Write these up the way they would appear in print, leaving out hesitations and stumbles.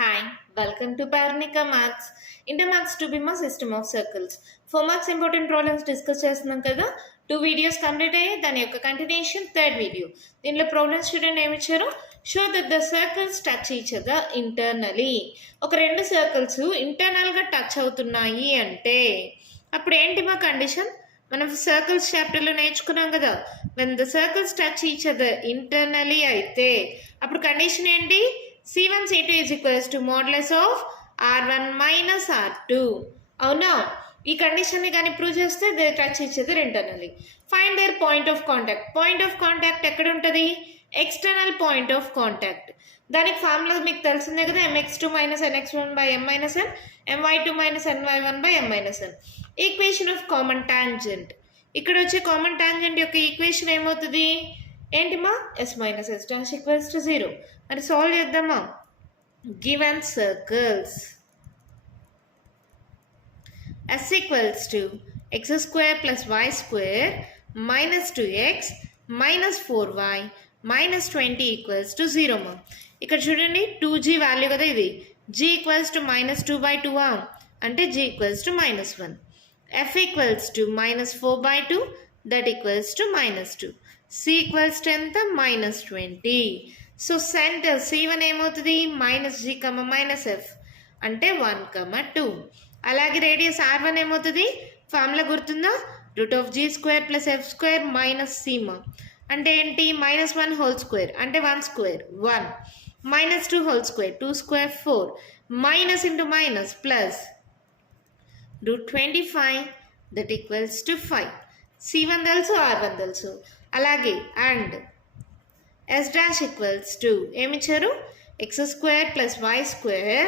Hi, welcome to Parnika Maths. Intermaths to be my system of circles. 4 marks important problems discuss చేస్తున్నాం కదా. 2 videos complete అయ్యాయి. దాని యొక్క continuation third video. దీనిలో problems చూడండి ఏమి ఇచ్చారు. Show that the circles touch each other internally. ఒక రెండు సర్కిల్స్ ఇంటర్నల్గా టచ్ అవుతున్నాయి అంటే అప్పుడు ఏంటి మా కండిషన్? మనం సర్కిల్స్ చాప్టర్లో నేర్చుకున్నాం కదా. When the circles touch each other internally అయితే అప్పుడు కండిషన్ ఏంటి? C1 C2 is equals to modulus of R1 minus R2. అవునా? ఈ కండిషన్ని కానీ ప్రూవ్ చేస్తే they touch each other internally. Find their point of contact. Point of contact ఎక్కడ ఉంటుంది? External point of contact. దానికి ఫార్ములా మీకు తెలిసిందే కదా, mx2 minus nx1 by m minus n, my2 minus ny1 by m minus n. Equation of common tangent. ఇక్కడ వచ్చే common tangent యొక్క equation ఏమవుతుంది? ఏంటిమా? s minus s dash equals to 0. మరి solve చేద్దామా? Given circles s equals to x square plus y square minus 2x minus 4y minus 20 equals to 0 మా. ఇక్కడ చూడండి 2g value కదా ఇది. g equals to minus 2 by 2 అంటే g equals to minus 1. f equals to minus 4 by 2 that equals to minus 2. c equals to ఎంత? minus 20. So centre C1 ఏమవుతుంది? Minus g, minus f అంటే 1, 2. అలాగే radius R1 ఏమవుతుంది? Formula గుర్తుందా? Route of g square plus f square minus c మా. అంటే ఏంటి? Minus 1 whole square అంటే 1 square 1, minus 2 whole square 2 square 4, minus into minus plus root 25 that equals to 5. C1 తెలుసు, R1 తెలుసు. అలాగే and s dash equals to ఏమిచ్చారు? x square plus y square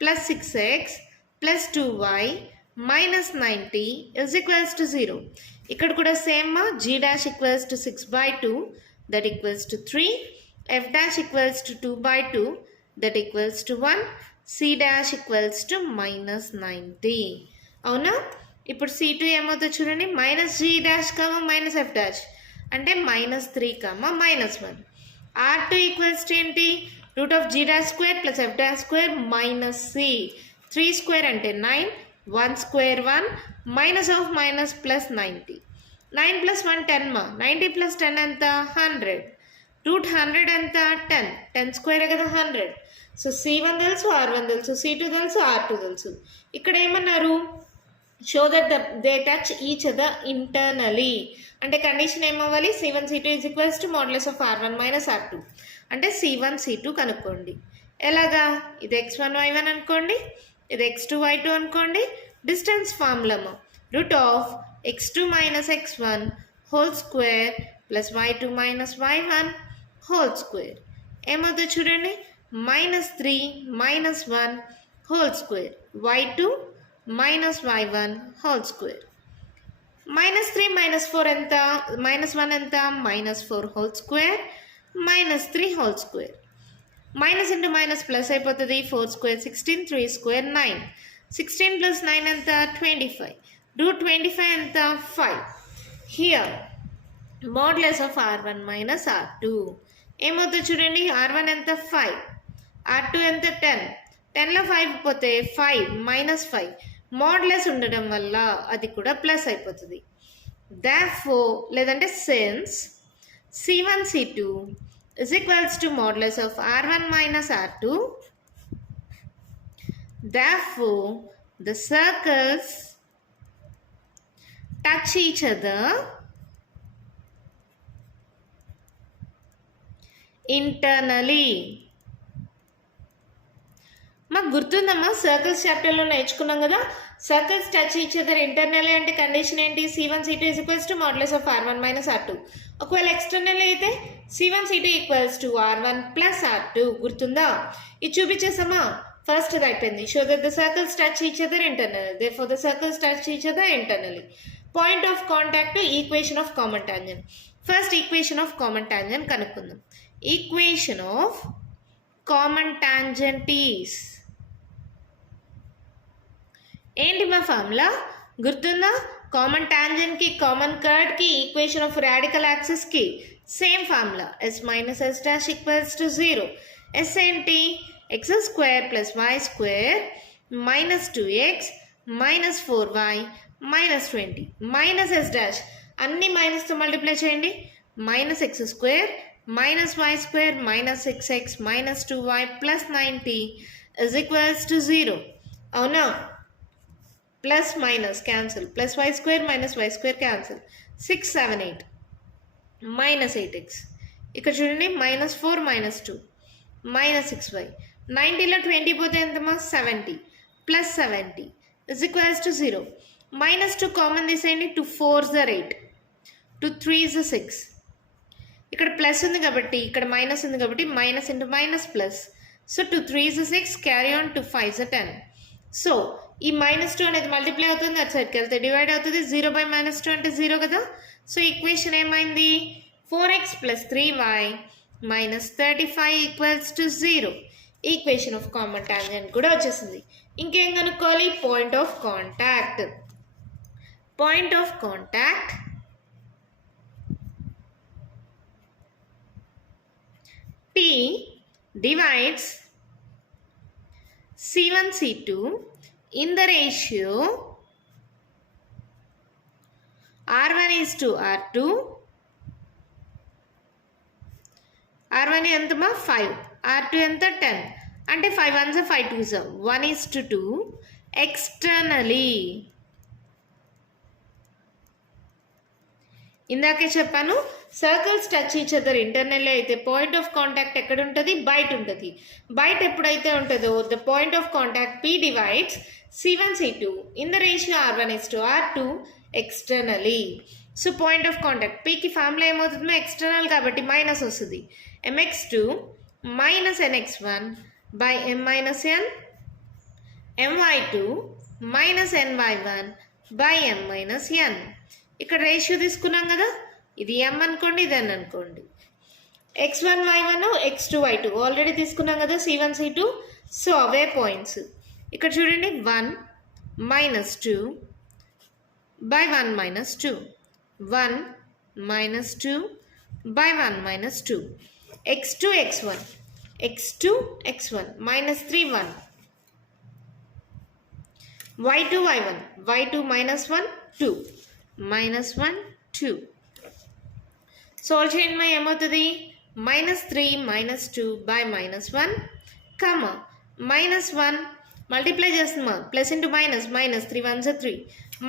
plus 6x plus 2y minus 90 is equals to 0. ఇక్కడ కూడా same g dash equals to 6 by 2 that equals to 3, f dash equals to 2 by 2 that equals to 1, c dash equals to minus 90. అవునా? ఇప్పుడు C2 ఏమవుతుంది చూడండి, minus g dash minus f dash అంటే minus 3, minus 1. R2 equals to ఏంటి? Root of g dash square plus f dash square minus c. 3 square అంటే 9, 1 square 1, minus of minus plus 90. 9 plus 1 10 మా. 90 plus 10 ఎంత? 100. Route 100 ఎంత? 10. 10 square కదా 100. So C1 తెలుసు, R1 తెలుసు, C2 తెలుసు, R2 తెలుసు. ఇక్కడ ఏమన్నారు? Show that they touch each other internally. అంటే కండిషన్ ఏమవ్వాలి? C1 C2 is equals to modulus of R1 minus R2. అంటే C1 C2 కనుక్కోండి. ఎలాగా? ఇది x1 y1 అనుకోండి, ఇది x2 y2 అనుకోండి. Distance formula root of x2 minus x1 whole square plus y2 minus y1 whole square ఏమవుతుంది చూడండి, minus 3 minus 1 whole square y2 minus y1 whole square. Minus 3 minus 4 ఎంత? Minus 1 ఎంత? Minus 4 whole square minus 3 whole square. Minus into minus plus అయిపోతుంది. 4 square 16, 3 square 9. 16 plus 9 ఎంత? 25. Route 25 ఎంత? 5. Here modulus of R1 minus R2 ఏమవుతుంది చూడండి, R1 ఎంత? 5, R2 ఎంత? 10. 10లో 5 పోతే 5 మైనస్ 5. మోడ్యులస్ ఉండడం వల్ల అది కూడా ప్లస్ అయిపోతుంది. దేర్ఫోర్ లేదంటే since C1 C2 is equals to modulus of R1 minus R2. Therefore, the circles touch each other internally. మాకు గుర్తుందమ్మా, సర్కిల్స్ చాప్టర్లో నేర్చుకున్నాం కదా. Circles touch each other internally అంటే కండిషన్ ఏంటి? C1 C2 is equals to modulus of R1 minus R2. ఒకవేళ externally అయితే C1 C2 equals to R1 plus R2. గుర్తుందా? ఇది చూపించేసామా? ఫస్ట్ ఇది అయిపోయింది. Show that the circles touch each other internally. Therefore the circles touch each other internally. Point of contact, equation of common tangent. First equation of common tangent కనుక్కుందాం. Equation of common tangent is ఏంటి మా formula? గుర్తుందా? Common టాంజెంట్కి, common కర్డ్కి, equation of radical యాక్సిస్కి same formula. s minus s dash equals to 0. s ఏంటి? x square plus y square minus 2x minus 4y minus 20 minus s dash అన్ని మైనస్తో multiply చేయండి. Minus x square minus y square minus 6x minus 2y plus 90 is equals to 0. అవునా? Plus minus cancel, plus y square minus y square cancel. 6 7 8 minus 8x. ఇక్కడ చూడండి minus 4 minus 2 minus 6y. 90లో 20 పోతే ఎంతమా 70 plus 70 is equals to 0. minus 2 common తీసేయండి. 2 4s are 8 2 3s are 6. ఇక్కడ plus ఉంది కాబట్టి ఇక్కడ minus ఉంది కాబట్టి minus into minus plus. So 2 3s 6 carry on 2 5s 10. So ఈ -2 అనేది మల్టిప్లై అవుతుంది, అటు సైడ్కి వెళ్తే డివైడ్ అవుతుంది. 0 బై -2 అంటే 0 కదా. సో ఈక్వేషన్ ఏమైంది? 4x plus 3y minus 35 equals to 0. Equation of common tangent కూడా వచ్చేసింది. ఇంకేం కనుక్కోవాలి? Point of contact. Point of contact P divides C1 C2 in the ratio R1 is to R2. R1 ఎంతమా 5, R2 ఎంత 10. అంటే 5 1s 5 2s 1 is to 2 externally. ఇందాకే చెప్పాను, circles touch each other internally అయితే point of contact ఎక్కడ ఉంటుంది? బయట ఉంటుంది. బయట ఎప్పుడైతే ఉంటుందో the point of contact P divides C1 C2 in the ratio R1 is to R2 externally. So point of contact Pకి ఫార్ములా ఏమవుతుందో ఎక్స్టర్నల్ కాబట్టి మైనస్ వస్తుంది. mx2 minus nx1 by m minus n, my2 minus ny1 by m minus n. ఇక్కడ ratio తీసుకున్నాం కదా, ఇది m అనుకోండి, ఇది n అనుకోండి. x1 y1 x2 y2 already తీసుకున్నాం కదా C1 C2. సో అవే పాయింట్స్. ఇక్కడ చూడండి 1 minus 2 by 1 minus 2 1 minus 2 by 1 minus 2 x2 x1 x2 x1 minus 3 1 y2 y1 y2 minus 1 2 minus 1 2. Solve చేయండి మా ఏమవుతుంది? Minus 3 minus 2 by minus 1 comma minus 1 multiply చేస్తుందా plus into minus minus 3 1s 3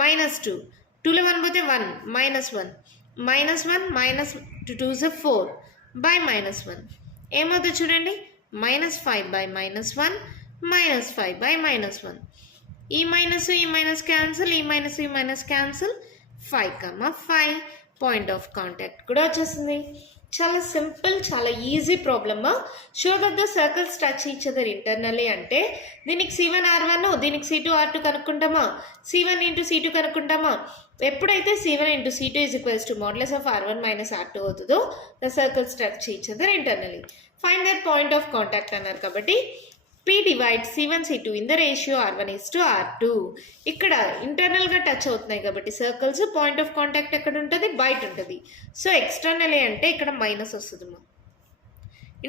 minus 2 2లో 1 పోతే 1 minus 1 minus 1 minus 2 2s 4 by minus 1 ఏమవుతుంది చూడండి? Minus 5 by minus 1 minus 5 by minus 1. ఈ minus cancel, ఈ minus cancel. 5 point of contact కూడా వచ్చేసింది. చాలా సింపుల్, చాలా easy problem. Show that the circles touch each other internally అంటే దీనికి C1 R1 దీనికి C2 R2 కనుక్కుంటామా, C1 into C2 కనుక్కుంటామా. ఎప్పుడైతే C1 into C2 is equals to modulus of R1 minus R2 అవుతుందో the circles touch each other internally. Find that point of contact అన్నారు కాబట్టి P divides C1 C2 in the ratio R1 is to R2. ఇక్కడ ఇంటర్నల్గా touch అవుతున్నాయి కాబట్టి circles point of contact ఎక్కడ ఉంటుంది? బయట ఉంటుంది. సో ఎక్స్టర్నల్ అంటే ఇక్కడ మైనస్ వస్తుంది.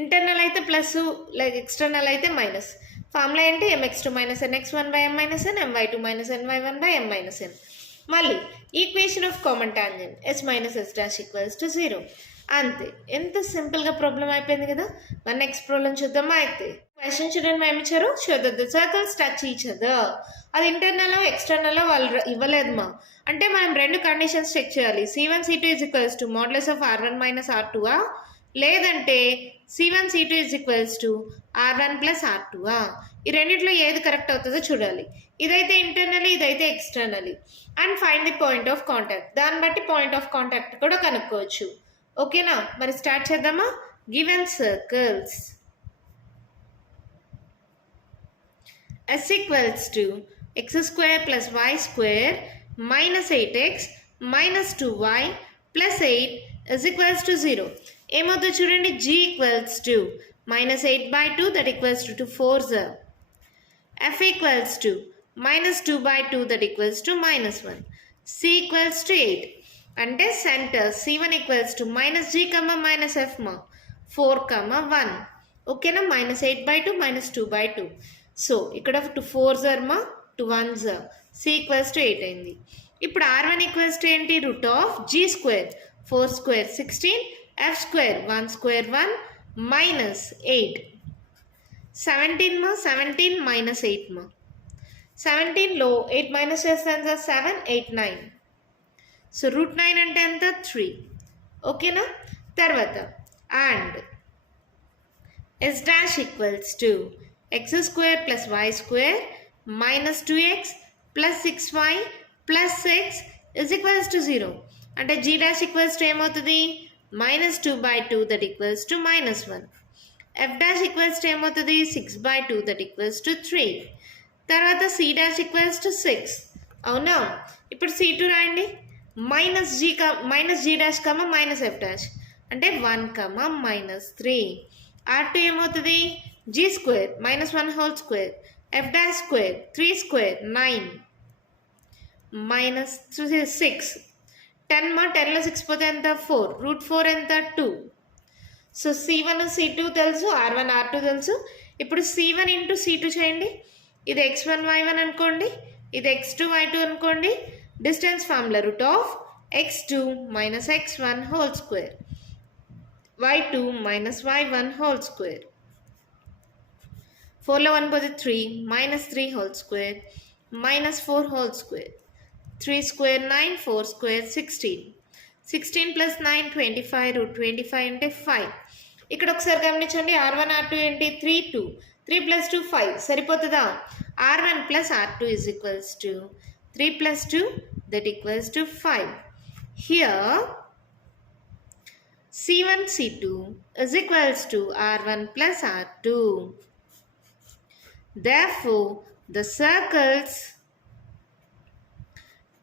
ఇంటర్నల్ అయితే ప్లస్, లైక్ ఎక్స్టర్నల్ అయితే మైనస్. ఫార్ములా ఏంటి? mx2 minus nx1 by m minus n, my2 minus ny1 by m minus n. మళ్ళీ equation of common tangent s minus s dash equals to 0. అంతే, ఎంత సింపుల్గా problem అయిపోయింది కదా. మన నెక్స్ట్ ప్రాబ్లం చూద్దామా? అయితే క్వశ్చన్ చూడండి ఏమి ఇచ్చారు? Show that the circles touch each other. అది ఇంటర్నల్ ఎక్స్టర్నల్ వాళ్ళు ఇవ్వలేదు మా. అంటే మనం రెండు కండిషన్స్ చెక్ చేయాలి. C1 C2 is equals to modulus of R1 minus R2 లేదంటే C1 C2 is equals to R1 plus R2 ఈ రెండిట్లో ఏది కరెక్ట్ అవుతుందో చూడాలి. ఇదైతే ఇంటర్నల్లీ, ఇదైతే externally. And find the point of contact. దాన్ని బట్టి పాయింట్ ఆఫ్ కాంటాక్ట్ కూడా కనుక్కోవచ్చు. ఓకేనా? మరి స్టార్ట్ చేద్దామా? Given circles S equals to x square plus y square minus 8x minus 2y plus 8 is equals to 0. ఏమవుతుందో చూడండి. G equals to minus 8 by 2 that equals to 2 4s. F equals to minus 2 by 2 that equals to minus 1. C equals to 8. అంటే centre C1 equals to minus G, minus F 4, 1. ఓకేనా, -8/2 -2/2. So ఇక్కడ 2 4s are 2 1s, c equals to 8 అయింది. ఇప్పుడు r1 equals to ఏంటి, root of g square 4 square 16 f square 1 square 1 minus 8. 17 minus 8 17లో 8 minus చేస్తే 7 8 9. So root 9 అంటే ఎంత, 3. ఓకేనా, తర్వాత and s dash equals to x square plus y square minus 2x plus 6y plus 6 is equals to 0. అంటే g dash equals to ఏమవుతుంది, -2/2 that equals to -1. f dash equals to ఏమవుతుంది, 6/2 that equals to 3. తర్వాత c dash equals to 6. అవునా, ఇప్పుడు c2 రాయండి, -g dash -f dash అంటే 1 -3. r2 ఏమవుతుంది, g square -1 whole square f dash square 3 square 9 -6. 10లో 6 పోతే ఎంత, 4. రూట్ 4 ఎంత, 2. సో c1 c2 తెలుసు, r1 r2 తెలుసు. ఇప్పుడు c1 ఇంటూ c2 చేయండి. ఇది x1 y1 అనుకోండి, ఇది x2 y2 అనుకోండి. Distance formula root of x2 minus x1 whole square y2 minus y1 whole square. 4లో 1 పోతే 3 -3 whole square -4 whole square. 3 square 9 4 square 16. 16 plus 9 25 route 25 అంటే 5. ఇక్కడ ఒకసారి గమనించండి, r1 r2 ఏంటి, 3 2 3 plus 2 5 సరిపోతుందా. r1 plus r2 is equals to 3 plus 2 that equals to 5. Here c1 c2 is equals to r1 plus r2. Therefore, the circles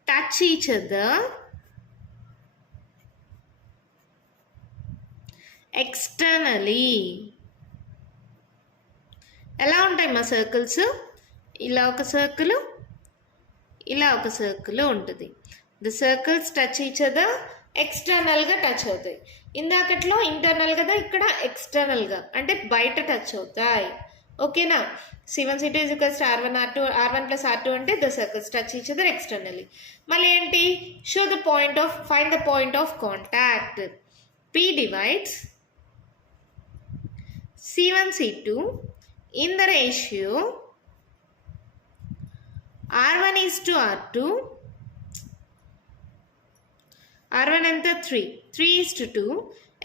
touch each other externally. ఎలా ఉంటాయి మా circles, ఇలా ఒక సర్కిల్, ఇలా ఒక circle ఉంటుంది. The circles touch each other ఎక్స్టర్నల్గా touch అవుతాయి. ఇందాకట్లో ఇంటర్నల్ కదా, ఇక్కడ ఎక్స్టర్నల్గా అంటే బయట టచ్ అవుతాయి. ఓకేనా, c1 c2 is equals to r1 plus r2 అంటే the circles touch each other externally. మళ్ళీ ఏంటి, find the point of contact. p divides c1 c2 in the ratio r1 is to r2. r1 ఎంత, 3 is to 2.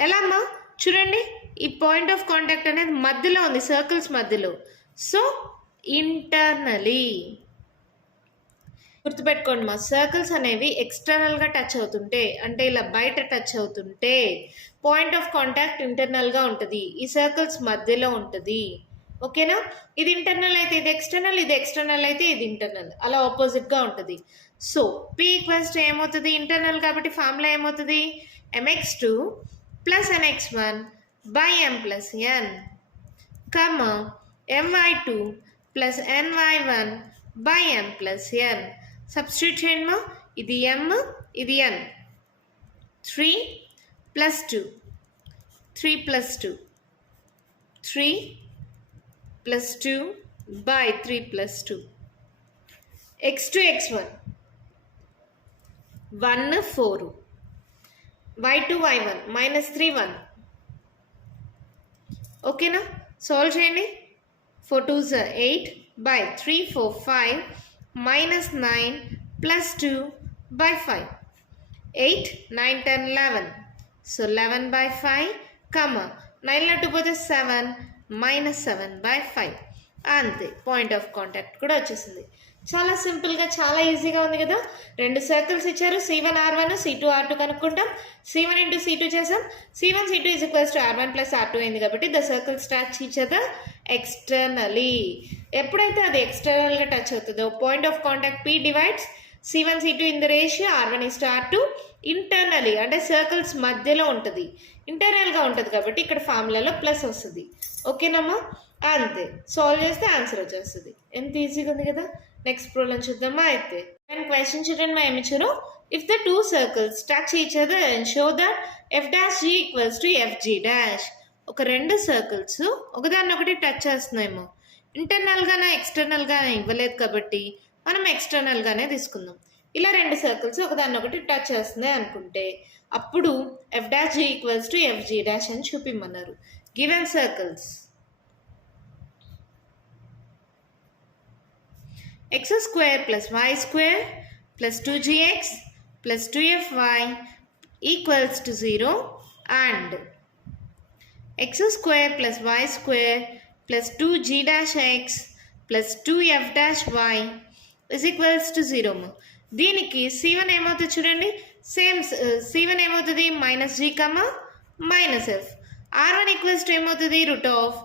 ఎలా అమ్మా చూడండి, ఈ point of contact అనేది మధ్యలో ఉంది, సర్కిల్స్ మధ్యలో. సో ఇంటర్నలీ గుర్తుపెట్టుకోండి మా, సర్కిల్స్ అనేవి ఎక్స్టర్నల్గా టచ్ అవుతుంటే అంటే ఇలా బయట టచ్ అవుతుంటే పాయింట్ ఆఫ్ కాంటాక్ట్ ఇంటర్నల్గా ఉంటుంది, ఈ సర్కిల్స్ మధ్యలో ఉంటుంది. ఓకేనా, ఇది ఇంటర్నల్ అయితే ఇది ఎక్స్టర్నల్, ఇది ఎక్స్టర్నల్ అయితే ఇది ఇంటర్నల్, అలా ఆపోజిట్గా ఉంటుంది. సో p ఈక్వల్స్ టు ఏమవుతుంది, ఇంటర్నల్ కాబట్టి ఫార్ములా ఏమవుతుంది, mx2 plus nx1 by m plus n comma my2 plus ny1 by m plus n. Substitute చేయండి మా, ఇది m ఇది n. 3 plus 2 3 plus 2 3 plus 2 by 3 plus 2. x2 x1 1 4 y2 y1 -3 1. ఓకేనా, solve చేయండి. 4 2s 8 by 3 4 5 -9 plus 2 by 5. 8 9 10 11. So 11 by 5 comma 9 2 పోతే 7 -7 by 5. అంతే, point of contact కూడా వచ్చేసింది. చాలా సింపుల్గా, చాలా ఈజీగా ఉంది కదా. రెండు సర్కిల్స్ ఇచ్చారు, c1 r1 c2 r2 కనుక్కుంటాం. c1 into c2 చేసాం, c1 c2 is equals to r1 plus r2 అయింది కాబట్టి the circles touch each other externally. ఎప్పుడైతే అది ఎక్స్టర్నల్గా టచ్ అవుతుందో point of contact p divides c1 c2 in the ratio r1 is to r2. Internally అంటే circles మధ్యలో ఉంటుంది, ఇంటర్నల్గా ఉంటుంది కాబట్టి ఇక్కడ ఫార్ములాలో ప్లస్ వస్తుంది. ఓకేనమ్మా, అంతే, సాల్వ్ చేస్తే ఆన్సర్ వచ్చేస్తుంది. ఎంత ఈజీగా ఉంది కదా. నెక్స్ట్ ప్రాబ్లం చూద్దామా. అయితే క్వశ్చన్ చూడండి మా ఏమి ఇచ్చారు. If the two circles touch each other and show that f dash g equals to fg dash, ఒక రెండు సర్కిల్స్ ఒకదాన్నొకటి టచ్ చేస్తున్నాయేమో, ఇంటర్నల్గానే ఎక్స్టర్నల్గా ఇవ్వలేదు కాబట్టి మనం ఎక్స్టర్నల్గానే తీసుకుందాం. ఇలా రెండు సర్కిల్స్ ఒకదాన్నొకటి టచ్ చేస్తున్నాయి అనుకుంటే అప్పుడు f dash g equals to f g dash అని చూపిమ్మన్నారు. Given circles x square plus y square plus 2gx plus 2fy equals to 0 and x square plus y square plus 2g dash x plus 2f dash y is equals to 0. దీనికి c1 ఏమవుతుంది చూడండి, సేమ్ c1 ఏమవుతుంది minus g minus f. r1 equals to ఏమవుతుంది root of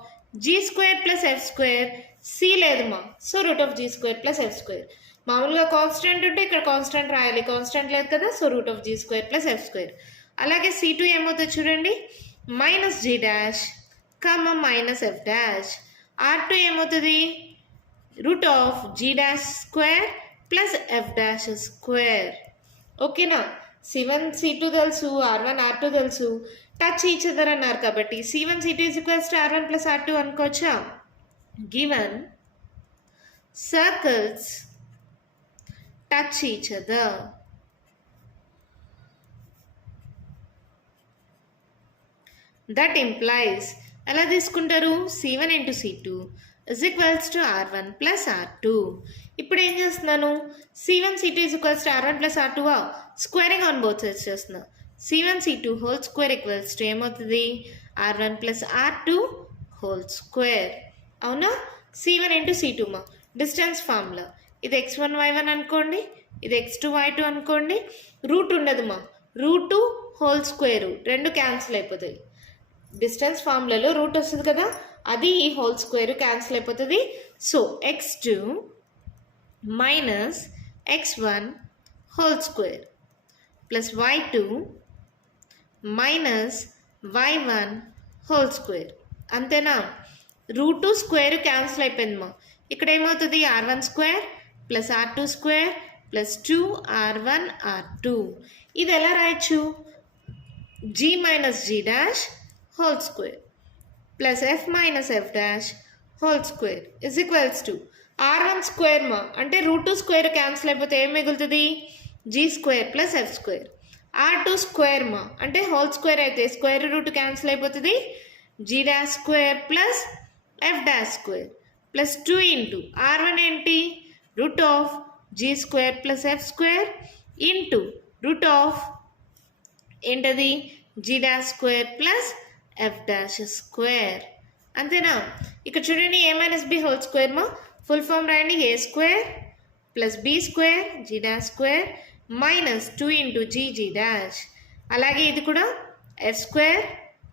g square plus f square. C లేదు so root of G square plus F square. మామూలుగా constant ఉంటే ఇక్కడ కాన్స్టెంట్ రాయాలి, కాన్స్టెంట్ లేదు కదా, so root of G square plus F square. అలాగే C2 ఏమవుతుంది చూడండి, minus g dash minus f dash. R2 ఏమవుతుంది root of G dash square plus F dash square. ఓకేనా, C1 C2 తెలుసు, R1 R2 తెలుసు, టచ్ ఈచ్ అదర్ అన్నారు కాబట్టి C1 C2 is equals to R1 plus R2 అనుకోవచ్చా. Given circles touch each other, that implies ఎలా తీసుకుంటారు C1 into C2 is equals to R1 plus R2. ఇప్పుడు ఏం చేస్తున్నాను, C1 C2 is equals to R1 plus R2 squaring on both sides చేస్తున్నా. C1 C2 whole square equals to ఏమవుతుంది R1 plus R2 whole square. అవునా, C1 into C2 distance formula. ఇది x1 y1 అనుకోండి, ఇది x2 y2 అనుకోండి. Route ఉండదు route whole square రెండు cancel అయిపోతాయి. డిస్టెన్స్ ఫార్ములాలో రూట్ వస్తుంది కదా, అది ఈ హోల్ స్క్వేర్ క్యాన్సిల్ అయిపోతుంది. So x2 minus x1 whole square plus y2 minus y1 whole square. అంతేనా, రూట్ స్క్వేర్ క్యాన్సిల్ అయిపోయింది ఇక్కడ ఏమవుతుంది R1 square plus R2 square plus 2R1 R2. ఇది ఎలా రాయొచ్చు, G minus G dash whole square plus F minus F dash whole square is equals to R1 square అంటే root square cancel అయిపోతే ఏం మిగులుతుంది G square plus F square. R2 square అంటే whole square అయితే square root cancel అయిపోతుంది G dash square plus F dash square plus 2 into R1 ఏంటి root of G square plus F square into root of ఏంటది G dash square plus F dash square. అంతేనా, ఇక్కడ చూడండి a minus b whole square full form రాయండి, a square plus b square g dash square minus 2 into g dash. అలాగే ఇది కూడా f square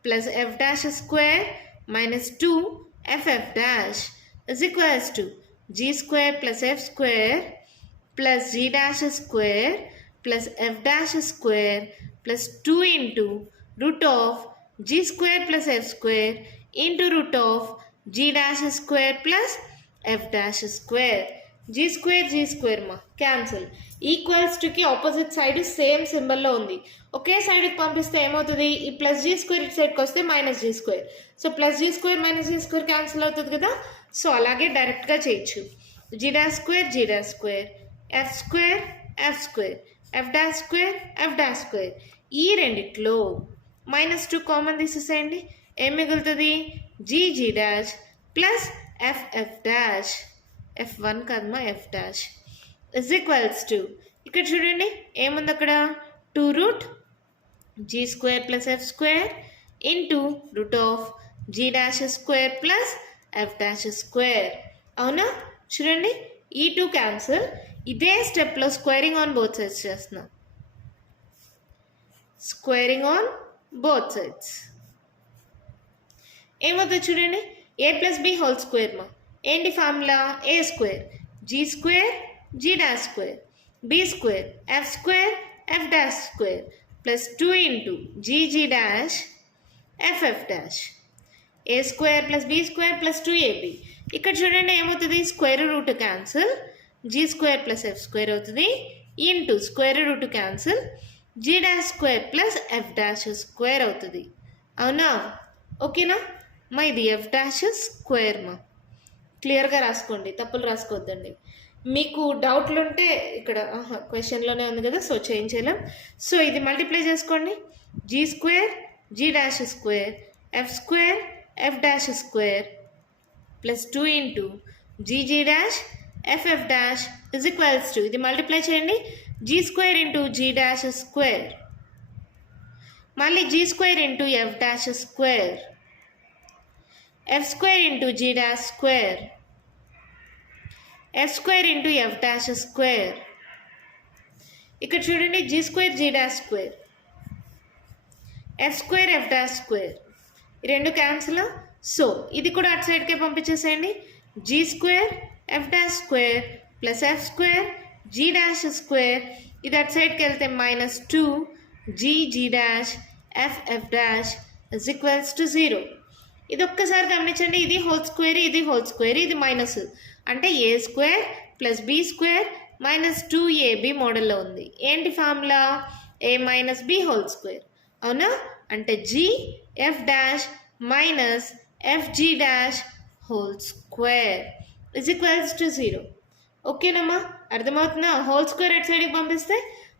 plus F dash square minus 2 FF dash is equals to G square plus F square plus G dash square plus F dash square plus 2 into root of G square plus F square into root of G dash square plus F dash square. G square cancel. Equals టుకి opposite side same సింబల్లో ఉంది, ఒకే సైడ్కి పంపిస్తే ఏమవుతుంది ఈ plus G square ఇటు సైడ్కి వస్తే minus G square. So plus G square minus G square cancel అవుతుంది కదా, సో అలాగే డైరెక్ట్గా చేయొచ్చు. G dash square F square F dash square. ఈ రెండిట్లో -2 కామన్ తీసేసేయండి, ఏం మిగులుతుంది G dash plus F dash F1 కదమ్మా F dash is equals to ఇక్కడ చూడండి ఏముంది అక్కడ 2 root G square plus F square into root of G dash square plus F dash square. అవునా, చూడండి ఈ 2 క్యాన్సిల్. ఇదే స్టెప్లో స్క్వేరింగ్ ఆన్ బోత్ సైడ్స్ చేస్తున్నా, స్క్వేరింగ్ ఆన్ బోత్ సైడ్స్ ఏమవుతుంది చూడండి a plus b whole square ఏంటి formula a square g dash square b square F dash square plus 2 into g dash f dash a square plus b square plus 2ab. ఇక్కడ చూడండి ఏమవుతుంది square root cancel g square plus F square అవుతుంది into square root cancel g dash square plus F dash square అవుతుంది. అవునా, ఓకేనా మా ఇది F dash square మా క్లియర్గా రాసుకోండి, తప్పులు రాసుకోవద్దండి. మీకు డౌట్లు ఉంటే ఇక్కడ క్వశ్చన్లోనే ఉంది కదా, సో చేంజ్ చేయలేం. సో ఇది మల్టిప్లై చేసుకోండి. G square g dash square F square F dash square plus 2 into g dash f dash is equals to, ఇది మల్టిప్లై చేయండి, g square into g dash square, మళ్ళీ g square into f dash square, F square into g dash square, F square into f dash square. ఇక్కడ చూడండి, g square g dash square, F square F dash square, ఈ రెండు cancel. So ఇది కూడా అటు సైడ్కే పంపించేసేయండి. G square F dash square plus F square g dash square, ఇది అటు సైడ్కి వెళ్తే -2 g dash f dash is equals to 0. ఇది ఒక్కసారి గమనించండి, ఇది హోల్ స్క్వేర్ ఇది హోల్ స్క్వేర్, ఇది మైనస్ అంటే a square plus b square -2ab మోడల్లో ఉంది. ఏంటి formula? A minus b whole square, అవునా? అంటే g f dash minus f g dash whole square is equals to 0. ఓకేనమ్మా, అర్థమవుతుందా? హోల్ స్క్వేర్ ఎట్ సైడ్కి పంపిస్తే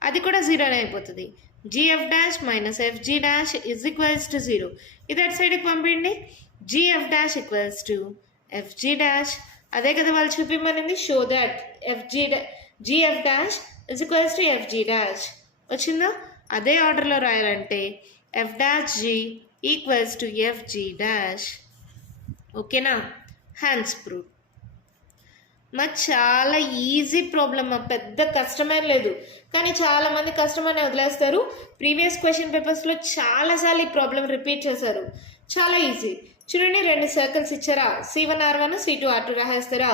అది కూడా 0 అయిపోతుంది. gf dash minus f g dash is equals to 0. ఇది అటు సైడ్కి పంపించండి. gf dash equals to f g dash, అదే కదా వాళ్ళు చూపిమనింది, show that gf dash is equals to f g dash. వచ్చిందా? అదే ఆర్డర్లో రాయాలంటే f dash g equals to f g dash. ఓకేనా? హ్యాండ్స్ ప్రూఫ్ మా చాలా ఈజీ ప్రాబ్లమ్, పెద్ద కష్టమేం లేదు, కానీ చాలామంది కష్టమని వదిలేస్తారు. ప్రీవియస్ క్వశ్చన్ పేపర్స్లో చాలాసార్లు ఈ ప్రాబ్లం రిపీట్ చేశారు. చాలా ఈజీ. చూడండి, 2 సర్కిల్స్ ఇచ్చారా, C1R1 C2R2 రాసేస్తారా,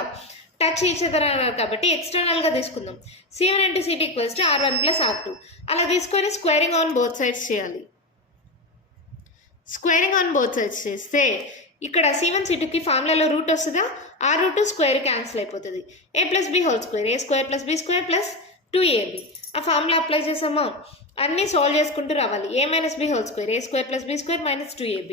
టచ్ ఇచ్చేదారా అన్నారు కాబట్టి ఎక్స్టర్నల్గా తీసుకుందాం. C1 into C2 equals to R1 plus R2 అలా తీసుకొని స్క్వేరింగ్ ఆన్ బోత్ సైడ్స్ చేయాలి. స్క్వేరింగ్ ఆన్ బోత్ సైడ్స్ చేస్తే ఇక్కడ C1 C2కి ఫార్ములాలో రూట్ వస్తుందా, ఆ రూట్ స్క్వేర్ క్యాన్సిల్ అయిపోతుంది. A plus b whole square, a square plus b square plus 2ab. ఆ formula apply చేసామా, అన్నీ సాల్వ్ చేసుకుంటూ రావాలి. A minus b whole square, a square plus b square -2ab.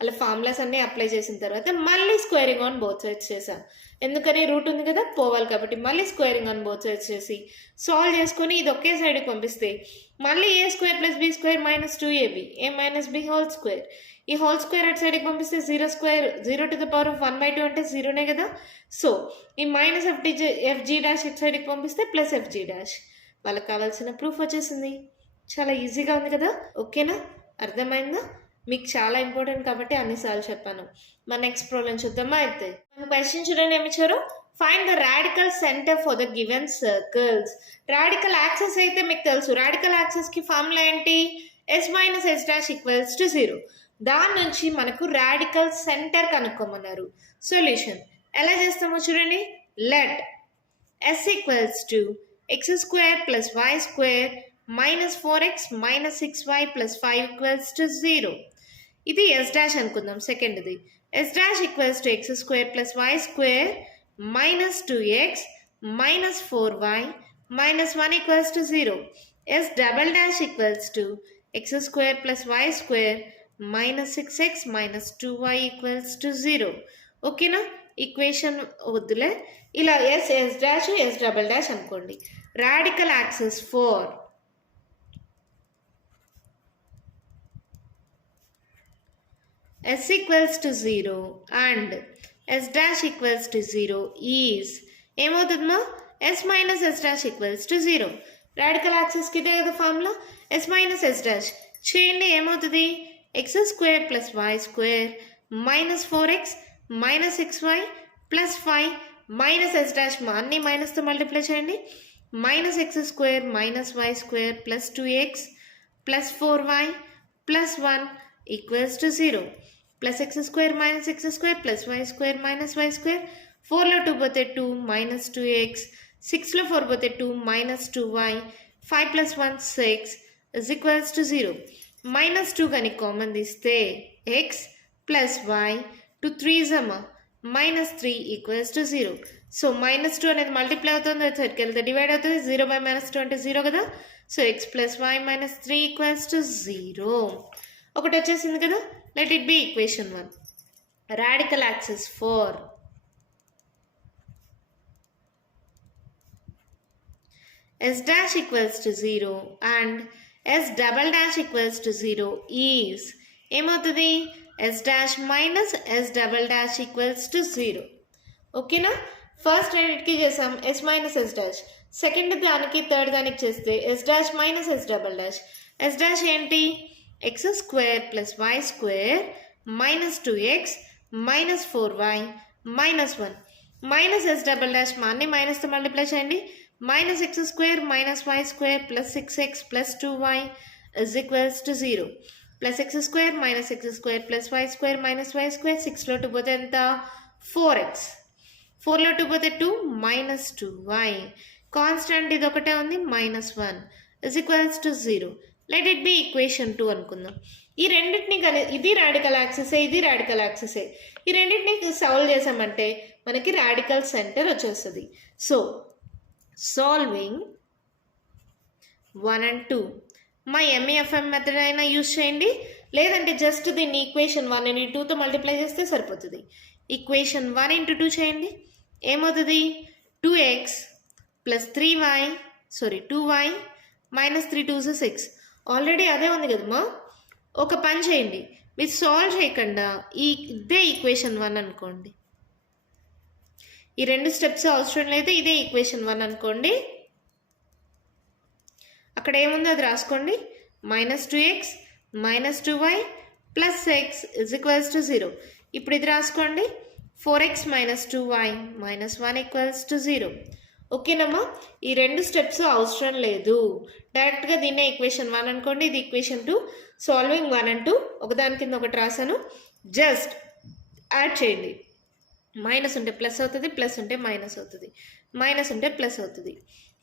అలా formulas అన్నీ అప్లై చేసిన తర్వాత మళ్ళీ స్క్వేరింగ్ ఆన్ బోత్ సైడ్స్ చేసాం. ఎందుకని రూట్ ఉంది కదా, పోవాలి కాబట్టి మళ్ళీ స్క్వేరింగ్ ఆన్ బోత్ సైడ్స్ చేసి సాల్వ్ చేసుకొని ఇది ఒకే సైడ్కి పంపిస్తే మళ్ళీ a square plus b square -2ab, a minus b whole square, ఈ హోల్ స్క్వేర్ అటు సైడ్కి పంపిస్తే 0 to the power of 1/2 అంటే 0నే కదా. సో ఈ మైనస్ ఎఫ్ జీ డాష్ ఇటు సైడ్కి పంపిస్తే ప్లస్ ఎఫ్ జీ డాష్. వాళ్ళకి కావాల్సిన ప్రూఫ్ వచ్చేసింది. చాలా ఈజీగా ఉంది కదా. ఓకేనా, అర్థమైందా? మీకు చాలా ఇంపార్టెంట్ కాబట్టి అన్నిసార్లు చెప్పాను. మన నెక్స్ట్ ప్రాబ్లం చూద్దామా. అయితే మన క్వశ్చన్ చూడండి, ఏమి ఇచ్చారు, find the radical centre for the given circles. Radical access అయితే మీకు తెలుసు, రాడికల్ యాక్సెస్కి ఫార్ములా ఏంటి, s minus yes dash equals to 0. దాని నుంచి మనకు రాడికల్ సెంటర్ కనుక్కోమన్నారు. సొల్యూషన్ ఎలా చేస్తామో చూడండి. Let s equals to x square plus why square -4x -6y plus 5 equals to 0. ఇది ఎస్ డాష్ అనుకుందాం. సెకండ్ది s dash equals to x square plus why square -2x -4y -1 equals to 0. Yes double dash equals to x square plus why square -6x -2y equals to 0. ఓకేనా, equation వద్దులే, ఇలా s dash yes double dash అనుకోండి. Radical axis 4 s equals to 0 and s dash equals to 0 is ఏమవుతుందమ్మా, s minus s dash equals to 0. Radical యాక్సెస్కి ఇదే కదా ఫార్ములా, s minus s dash చేయండి, ఏమవుతుంది, x square plus why square -4x -6y plus 5 minus yes dash అన్ని మైనస్తో multiply చేయండి. -x square -y square plus 2x plus 4y plus 1 equals to 0. Plus x square -x square plus y square -y square, 4లో 2 పోతే 2 -2x, 6లో 4 పోతే 2 -2y, 5 plus 1 6 is equals to 0. -2 కానీ common తీస్తే x plus y 2 3s -3 equals to 0. So -2 అనేది multiply అవుతుంది, సైడ్కి వెళ్తే divide అవుతుంది. 0/-2 అంటే 0 కదా. So x plus y -3 equals to 0. ఒకటి వచ్చేసింది కదా. Let it be equation 1. Radical axis 4. S dash equals to 0 and S double dash equals to 0 is ఏమవుతుంది S dash minus S double dash equals to 0. ఓకేనా? First రెండింటికి చేసాం S minus S dash. Second దానికి third దానికి చేస్తే S dash minus S double dash. S dash ఏంటి? x square plus y square minus 2x minus 4y minus 1 minus S double dash అన్ని మైనస్తో multiply చేయండి. minus x square minus y square plus 6x plus 2y is equals to 0. Plus x square minus x square plus y square minus y square 6లో 2 పోతే ఎంత 4x 4లో 2 పోతే 2 minus 2y constant ఇది ఒకటే ఉంది minus 1 is equals to 0. Let it be equation 2 అనుకుందాం. ఈ రెండింటిని ఇది రాడికల్ యాక్సిసే ఇది రాడికల్ యాక్సిసే ఈ రెండింటిని సాల్వ్ చేసామంటే మనకి రాడికల్ సెంటర్ వచ్చేస్తుంది. So solving 1 and 2 my MEFM method అయినా యూజ్ చేయండి, లేదంటే జస్ట్ దీన్ని ఈక్వేషన్ 1 ని 2తో మల్టిప్లై చేస్తే సరిపోతుంది. ఈక్వేషన్ 1 ఇంటూ 2 చేయండి, ఏమవుతుంది 2x plus 2y minus 3 2 6. Already అదే ఉంది కదమ్మా. ఒక పని చేయండి, మీరు సాల్వ్ చేయకుండా ఇదే ఈక్వేషన్ 1 అనుకోండి. ఈ రెండు స్టెప్స్ అవసరం లేదు, ఇదే ఈక్వేషన్ 1 అనుకోండి. అక్కడ ఏముందో అది రాసుకోండి. Minus 2x minus 2y plus x is equals to 0. ఇప్పుడు ఇది రాసుకోండి 4x minus 2y minus 1 equals to 0. ఓకేనమ్మా? ఈ రెండు స్టెప్స్ అవసరం లేదు, డైరెక్ట్గా దీన్నే ఈక్వేషన్ 1 అనుకోండి. ఇది ఈక్వేషన్ 2. సాల్వింగ్ 1 and 2 ఒకదాని కింద ఒకటి రాశాను, జస్ట్ యాడ్ చేయండి. మైనస్ ఉంటే ప్లస్ అవుతుంది, ప్లస్ ఉంటే మైనస్ అవుతుంది, మైనస్ ఉంటే ప్లస్ అవుతుంది.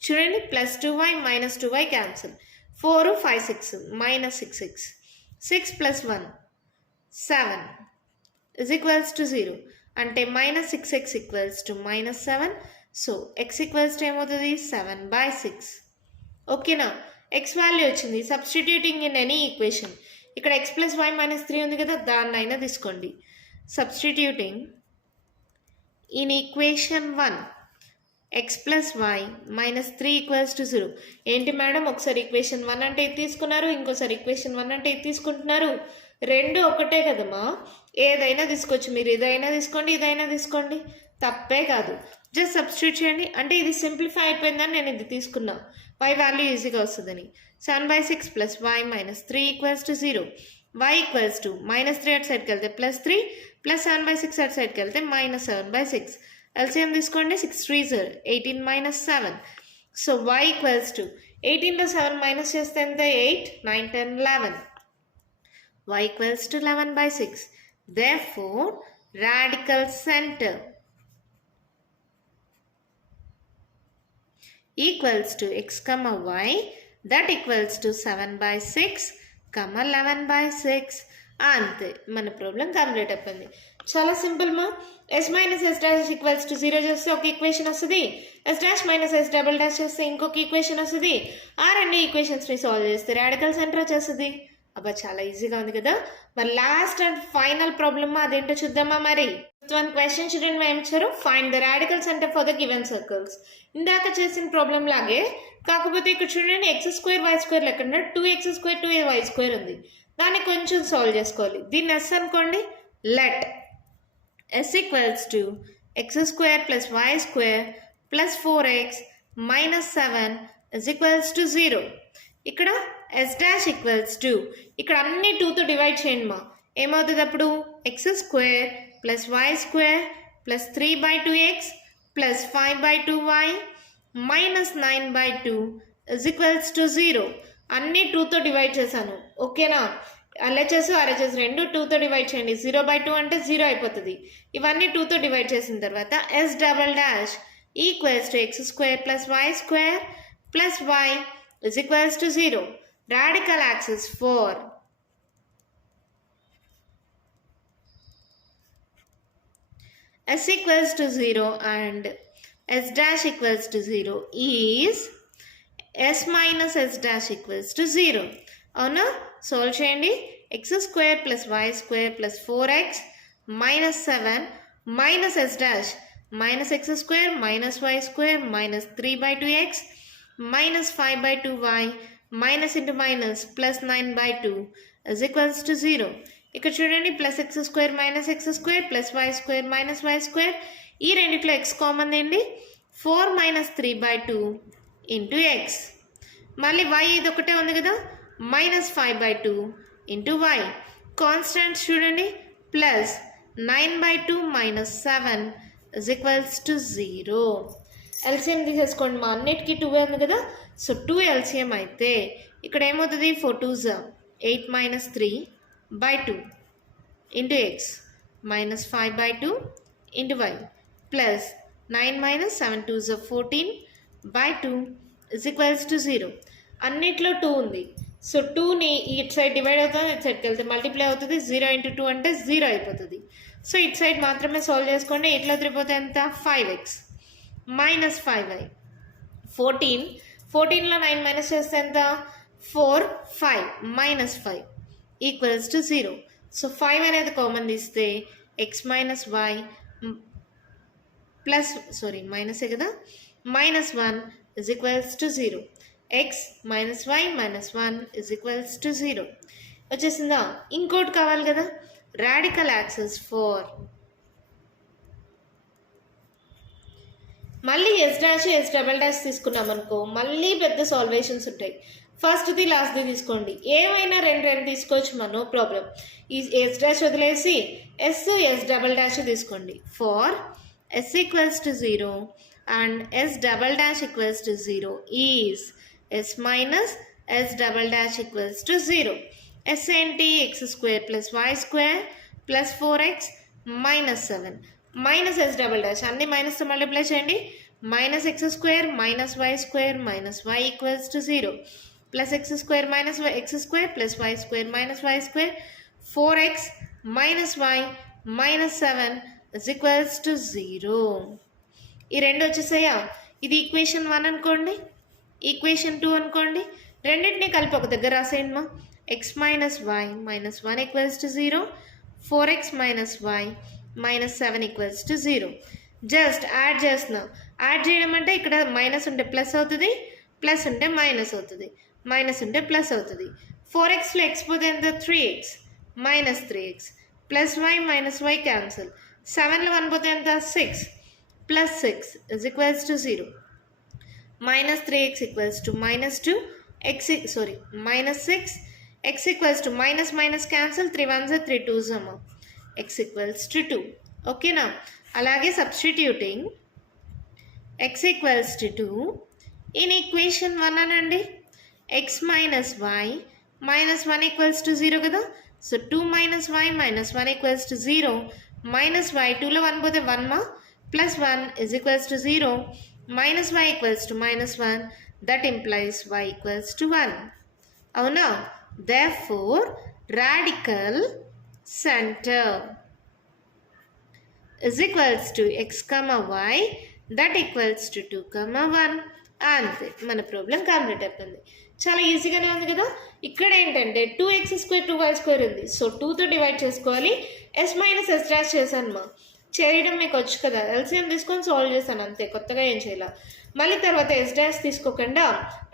చూడండి plus 2y minus 2y cancel, 4 5 6 minus 6x 6 plus 1 7 is equals to 0. అంటే minus 6x equals to minus 7. So x equals to ఏమవుతుంది 7/6. ఓకేనా? x వాల్యూ వచ్చింది. Substituting in any equation. ఇక్కడ x ప్లస్ y మైనస్ 3 ఉంది కదా, దాన్నైనా తీసుకోండి. Substituting in equation 1 x plus y minus 3 equals to 0. ఏంటి madam, ఒకసారి ఈక్వేషన్ 1 అంటే ఇది తీసుకున్నారు, ఇంకోసారి ఈక్వేషన్ 1 అంటే ఇది తీసుకుంటున్నారు. రెండు ఒకటే కదమ్మా, ఏదైనా తీసుకోవచ్చు. మీరు ఇదైనా తీసుకోండి, ఇదైనా తీసుకోండి, తప్పే కాదు. జస్ట్ సబ్స్టిట్యూట్ చేయండి. అంటే ఇది సింప్లిఫై అయిపోయిందని నేను ఇది తీసుకున్నా, y వాల్యూ ఈజీగా వస్తుందని. 7/6 plus y minus 3 equals to 0. y equals to minus 3 అటు సైడ్కి వెళ్తే ప్లస్ 3 ప్లస్ 7/6 అటు సైడ్కి వెళ్తే మైనస్ 7/6. ఎల్సిఎం తీసుకోండి, 6 3 18 minus 7. So y equals to 18లో 7 మైనస్ చేస్తే ఎంత 8 9 10 11. y equals to 11/6. Therefore radical center equals to x comma y that equals to 7/6 11/6. అంతే, మన ప్రాబ్లం కంప్లీట్ అయిపోయింది. చాలా సింపుల్ మా. S minus yes dash equals to 0 చేస్తే ఒక ఈక్వేషన్ వస్తుంది, S dash minus S double dash చేస్తే ఇంకొక ఈక్వేషన్ వస్తుంది. ఆ రెండు ఈక్వేషన్స్ని సాల్వ్ చేస్తే రాడికల్ సెంటర్ వచ్చేస్తుంది. అబ్బా చాలా ఈజీగా ఉంది కదా. మరి లాస్ట్ అండ్ ఫైనల్ ప్రాబ్లమ్ అదేంటో చూద్దామా. మరి వన్ క్వశ్చన్ చూడండి, ఏం ఇచ్చారు, find the radical centre for the given circles. ఇందాక చేసిన ప్రాబ్లం లాగే, కాకపోతే ఇక్కడ చూడండి x స్క్వేర్ y స్క్వేర్ లేకుండా 2x స్క్వేర్ 2y స్క్వేర్ ఉంది. దాన్ని కొంచెం సాల్వ్ చేసుకోవాలి. దీన్ని ఎస్ అనుకోండి. Let s equals to x square plus y square plus 4x minus 7 is equals to 0. ఇక్కడ s డాష్ ఈక్వల్స్ టు, ఇక్కడ అన్ని 2తో డివైడ్ చేయండి మా. ఏమవుతుంది అప్పుడు x square plus y square plus 3/2x plus 5/2y minus 9/2 is equals to 0. అన్నీ 2తో డివైడ్ చేశాను. ఓకేనా? LHS RHS రెండు 2తో డివైడ్ చేయండి. 0/2 అంటే 0 అయిపోతుంది. ఇవన్నీ 2తో డివైడ్ చేసిన తర్వాత s double dash equals to x square plus y square plus y is equals to 0. Radical axis 4. s equals to 0 and s dash equals to 0 is s minus s dash equals to 0. అవునా? Solve చేయండి. x square plus y square plus 4x minus 7 minus s dash minus x square minus y square minus 3 by 2x minus 5 by 2y minus into minus plus 9 by 2 is equals to 0. ఇక్కడ చూడండి plus x square minus x square plus why square minus why square, ఈ రెండిట్లో x common ఏంటి 4 minus 3 by 2 into x, మళ్ళీ y ఇది ఒకటే ఉంది కదా minus 5 by 2 into y, constants చూడండి plus 9 by 2 minus 7 is equals to 0. LCM తీసేసుకోండి, మా అన్నిటికీ 2 ఉంది కదా, సో 2 ఎల్సిఎం అయితే ఇక్కడ ఏమవుతుంది 4 2s 8 minus 3 by 2 into x minus 5 by 2 into y plus 9 minus 7 2s 14 by 2 is equals to 0. అన్నిట్లో 2 ఉంది, సో 2ని ఇటు సైడ్ డివైడ్ అవుతుంది, ఇటు సైడ్కి వెళ్తే మల్టిప్లై అవుతుంది, 0 into 2 అంటే 0 అయిపోతుంది. సో ఇటు సైడ్ మాత్రమే సాల్వ్ చేసుకోండి, ఇట్లా తిరిగిపోతే ఎంత 5x మైనస్ 5y 14లో 9 మైనస్ చేస్తే ఎంత 4 5 మైనస్ 5 ఈక్వల్స్ టు 0. సో 5 అనేది కామన్ తీస్తే ఎక్స్ మైనస్ వై ప్లస్ మైనసే కదా minus 1 is equals to 0. X minus why minus 1 is equals to 0 వచ్చేసిందా. ఇంకోటి కావాలి కదా రాడికల్ యాక్సెస్ 4, మళ్ళీ S dash yes double dash తీసుకున్నాం అనుకో మళ్ళీ పెద్ద సాల్వేషన్స్ ఉంటాయి. ఫస్ట్ది లాస్ట్ది తీసుకోండి, ఏమైనా రెండు తీసుకోవచ్చు మనం, నో ప్రాబ్లం. ఈ ఎస్ డాష్ వదిలేసి ఎస్ డబల్ డాష్ తీసుకోండి. For s equals to 0 and s double dash equals to 0 is s minus s double dash equals to 0. S ఏంటి x square plus why square plus 4x minus 7 minus s double dash అన్ని మైనస్తో multiply చేయండి, minus x square minus why square minus why equals to 0 plus x square minus x square plus why square minus why square 4x minus why minus 7 is equals to 0. ఈ రెండు వచ్చేసాయా, ఇది equation 1 అనుకోండి, equation 2 అనుకోండి, రెండింటినీ కలిపి ఒక దగ్గర రాసేయండి మా. X minus why minus 1 equals to 0, 4x minus why minus 7 equals to 0. Just add చేస్తున్నా, యాడ్ చేయడం అంటే ఇక్కడ మైనస్ ఉంటే ప్లస్ అవుతుంది, ప్లస్ ఉంటే మైనస్ అవుతుంది, మైనస్ ఉంటే ప్లస్ అవుతుంది. 4xలో ఎక్స్ పోతే ఎంత 3x minus 3x plus y minus y cancel, 7లో 1 పోతే ఎంత 6 plus 6 is equals to 0. Minus 3x equals to minus 2 minus 6 x equals to minus minus cancel, 3 1s 3 2s x equals to 2. ఓకేనా, అలాగే substituting x equals to 2 in equation 1 అనండి. x minus why minus 1 equals to 0 కదా, so 2 minus why minus 1 equals to 0 minus Y 2లో 1 పోతే 1 మా plus 1 is equals to 0 minus why equals to minus 1 that implies Y equals to 1. అవునా, therefore radical center is equals to x comma y that equals to 2 comma 1. అంతే, మన problem complete అయిపోయింది. చాలా ఈజీగానే ఉంది కదా. ఇక్కడ ఏంటంటే 2x స్క్వేర్ 2y స్క్వేర్ ఉంది, సో 2తో డివైడ్ చేసుకోవాలి. ఎస్ మైనస్ ఎస్ డాష్ చేశాను మా, చేయడం మీకు వచ్చు కదా, ఎల్సిఎం తీసుకొని సాల్వ్ చేశాను అంతే, కొత్తగా ఏం చేయాల. మళ్ళీ తర్వాత ఎస్ డాష్ తీసుకోకుండా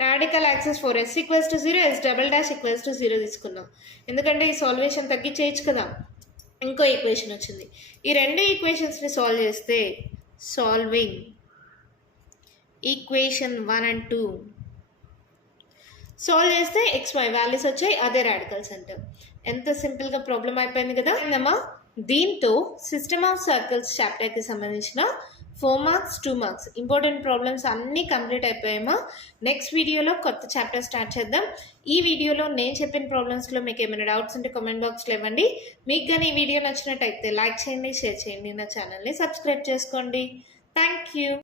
radical axis 4 S equals to 0 yes double dash equals to 0 తీసుకున్నాం, ఎందుకంటే ఈ సాల్వేషన్ తగ్గించేయచ్చు కదా. ఇంకో ఈక్వేషన్ వచ్చింది, ఈ రెండు ఈక్వేషన్స్ని సాల్వ్ చేస్తే సాల్వింగ్ ఈక్వేషన్ 1 and 2 సాల్వ్ చేస్తే XY వాల్యూస్ వచ్చాయి, అదే రాడికల్స్ అంటాం. ఎంత సింపుల్గా ప్రాబ్లం అయిపోయింది కదా అమ్మా. దీంతో సిస్టమ్ ఆఫ్ సర్కిల్స్ చాప్టర్కి సంబంధించిన 4 మార్క్స్ 2 మార్క్స్ ఇంపార్టెంట్ ప్రాబ్లమ్స్ అన్నీ కంప్లీట్ అయిపోయామా. నెక్స్ట్ వీడియోలో కొత్త చాప్టర్ స్టార్ట్ చేద్దాం. ఈ వీడియోలో నేను చెప్పిన ప్రాబ్లమ్స్లో మీకు ఏమైనా డౌట్స్ ఉంటే కామెంట్ బాక్స్లో ఇవ్వండి. మీకు కానీ ఈ వీడియో నచ్చినట్టయితే లైక్ చేయండి, షేర్ చేయండి, నా ఛానల్ని సబ్స్క్రైబ్ చేసుకోండి. Thank you.